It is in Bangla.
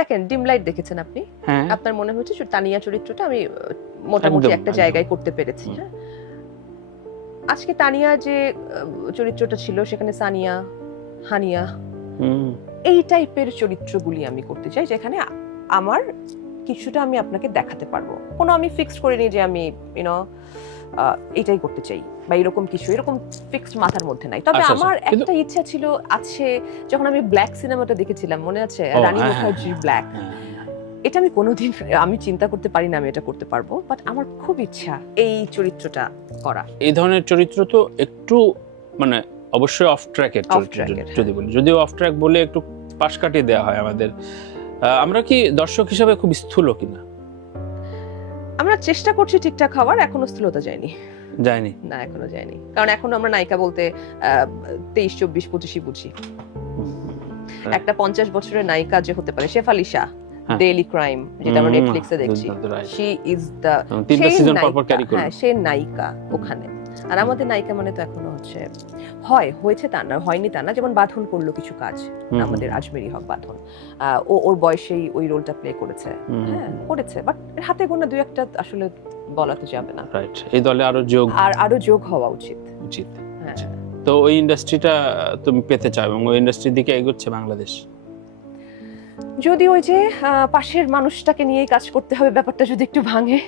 দেখেন ডিম লাইট দেখেছেন আপনি, হ্যাঁ আপনার মনে হচ্ছে তানিয়া চরিত্রটা আমি মোটামুটি একদম, একটা একদম। জায়গায় করতে পেরেছি। হ্যাঁ, আজকে তানিয়া যে চরিত্রটা ছিল সেখানে সানিয়া, হানিয়া, হুম এই টাইপের চরিত্রগুলি আমি করতে চাই, যেখানে আমার কিছুটা আমি আপনাকে দেখাতে পারবো। কোনো আমি ফিক্সড করিনি যে আমি ইউনো এটাই করতে চাই বা এরকম কিছু, এরকম ফিক্সড মাথার মধ্যে নাই। তবে আচ্ছা, আচ্ছা। আমার কিন্তু একটা ইচ্ছা ছিল, আছে, যখন আমি ব্ল্যাক সিনেমাটা দেখেছিলাম, মনে আছে ও রানী হ্যাঁ, হ্যাঁ, মুখার্জির ব্ল্যাক, হ্যাঁ, হ্যাঁ। এটা আমি কোনোদিন আমি চিন্তা করতে পারি না আমি এটা করতে পারবো, বাট আমার খুব ইচ্ছা এই চরিত্রটা করা। এই ধরনের চরিত্র তো একটু মানে অবশ্যই অফ ট্র্যাকের Off চরিত্র track এর, যদি বলি, যদিও অফ ট্র্যাক বলে একটু পাশ কাটিয়ে দেওয়া হয় আমাদের। আমরা কি দর্শক হিসাবে খুব স্থূল কিনা? আমরা চেষ্টা করছি ঠিকঠাক হওয়ার, এখনো স্থূলতা যায়নি। যায়নি। না, এখনো যায়নি, কারণ এখনো আমরা নায়িকা বলতে 23, 24, 25 বুঝি। হ্যাঁ। একটা 50 বছরের নায়িকা যে হতে পারে, শেফালি শাহ, হ্যাঁ। ডেইলি ক্রাইম, যেটা আমরা নেটফ্লিক্সে দেখছি, right. শি ইজ দ্য, তিনটা সিজন পর পর ক্যারি করলো। হ্যাঁ, সে নায়িকা ওখানে। আর আমাদের নায়িকা মানে তো এখনো হচ্ছে, হয়েছে তা না, হয়নি তা না, যেমন বাঁধন করলো কিছু কাজ, আমাদের আজমেরি হক বাঁধন, ওর বয়সেই ওই রোলটা প্লে করেছে। হ্যাঁ, করেছে, বাট হাতে গোনা দুই একটা আসলে বলা তো যাবে না। রাইট, এই দলে আরো যোগ আর আরো যোগ হওয়া উচিত। উচিত। হ্যাঁ, তো ওই ইন্ডাস্ট্রিটা তুমি পেতে চাও এবং ওই ইন্ডাস্ট্রির দিকে এগোচ্ছে বাংলাদেশ। যদি ওই যে পাশের মানুষটাকে নিয়েই কাজ করতে হবে ব্যাপারটা যদি একটু ভাঙে,